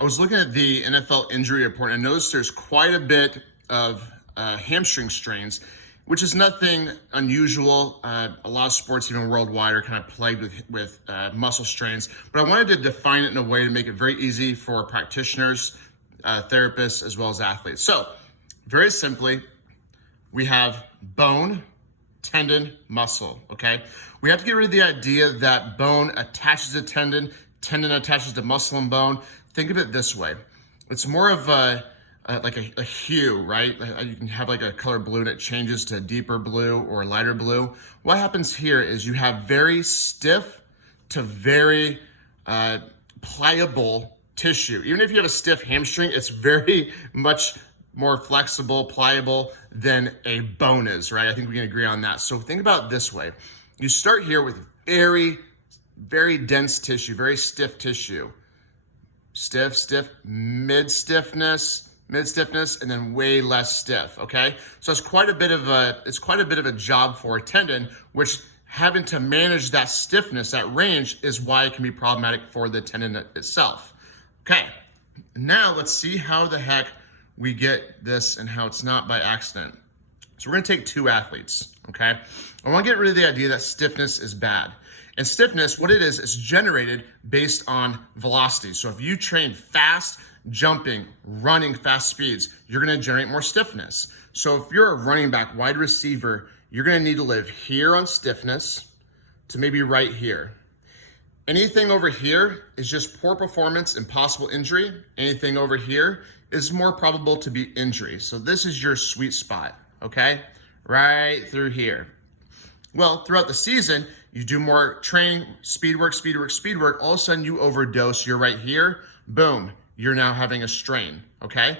I was looking at the NFL injury report and I noticed there's quite a bit of hamstring strains, which is nothing unusual. A lot of sports, even worldwide, are kind of plagued with muscle strains. But I wanted to define it in a way to make it very easy for practitioners, therapists, as well as athletes. So, very simply, we have bone, tendon, muscle, okay? We have to get rid of the idea that bone attaches to tendon attaches to muscle and bone. Think of it this way. It's more of a hue, right? You can have like a color blue and it changes to deeper blue or lighter blue. What happens here is you have very stiff to very pliable tissue. Even if you have a stiff hamstring, it's very much more flexible, pliable than a bone is, right? I think we can agree on that. So think about it this way. You start here with very, very dense tissue, very stiff tissue. Stiff, mid-stiffness, and then way less stiff, okay? So it's quite a bit of a job for a tendon, which having to manage that stiffness, that range, is why it can be problematic for the tendon itself. Okay, now let's see how the heck we get this and how it's not by accident. So we're gonna take two athletes, okay? I wanna get rid of the idea that stiffness is bad. And stiffness, what it is generated based on velocity. So if you train fast, jumping, running fast speeds, you're gonna generate more stiffness. So if you're a running back, wide receiver, you're gonna need to live here on stiffness to maybe right here. Anything over here is just poor performance and possible injury. Anything over here is more probable to be injury. So this is your sweet spot, okay? Right through here. Well, throughout the season, you do more training, speed work, all of a sudden you overdose, you're right here, boom, you're now having a strain, okay?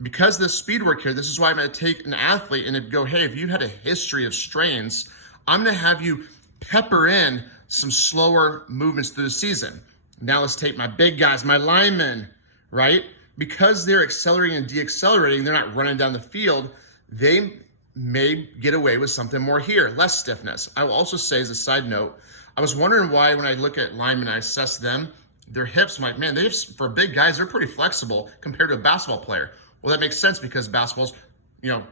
Because of the speed work here, this is why I'm gonna take an athlete and go, hey, if you had a history of strains, I'm gonna have you pepper in some slower movements through the season. Now let's take my big guys, my linemen, right? Because they're accelerating and deaccelerating, they're not running down the field, they may get away with something more here, less stiffness. I will also say, as a side note, I was wondering why when I look at linemen, I assess them, their hips, I'm like, man, for big guys, they're pretty flexible compared to a basketball player. Well, that makes sense because basketball's,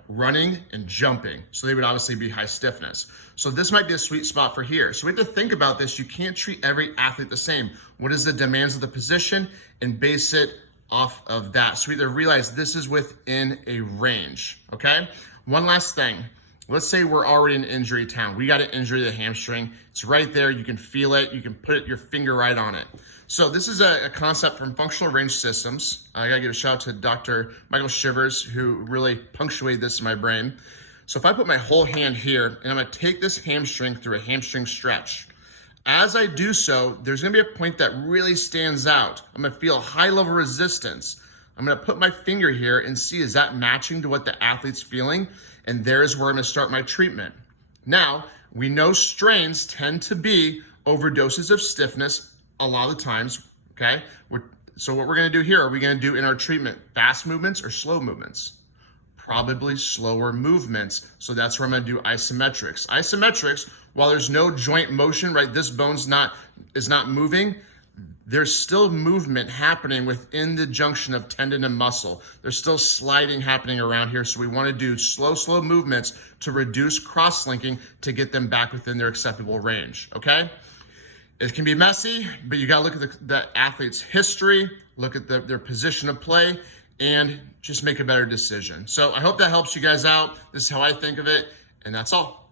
running and jumping. So they would obviously be high stiffness. So this might be a sweet spot for here. So we have to think about this. You can't treat every athlete the same. What is the demands of the position and base it off of that. So we either realize this is within a range, okay? One last thing. Let's say we're already in injury town. We got an injury to the hamstring. It's right there. You can feel it. You can put your finger right on it. So this is a concept from Functional Range Systems. I gotta give a shout out to Dr. Michael Shivers, who really punctuated this in my brain. So if I put my whole hand here and I'm gonna take this hamstring through a hamstring stretch, as I do so, there's gonna be a point that really stands out. I'm gonna feel high level resistance. I'm gonna put my finger here and see, is that matching to what the athlete's feeling? And there's where I'm gonna start my treatment. Now, we know strains tend to be overdoses of stiffness a lot of the times, okay? So what we're gonna do here, are we gonna do in our treatment fast movements or slow movements? Probably slower movements. So that's where I'm gonna do isometrics. Isometrics, while there's no joint motion, right? This bone's is not moving, there's still movement happening within the junction of tendon and muscle. There's still sliding happening around here. So we wanna do slow themovements to reduce cross-linking to get them back within their acceptable range, okay? It can be messy, but you gotta look at the athlete's history, look at their position of play, and just make a better decision. So I hope that helps you guys out. This is how I think of it, and that's all.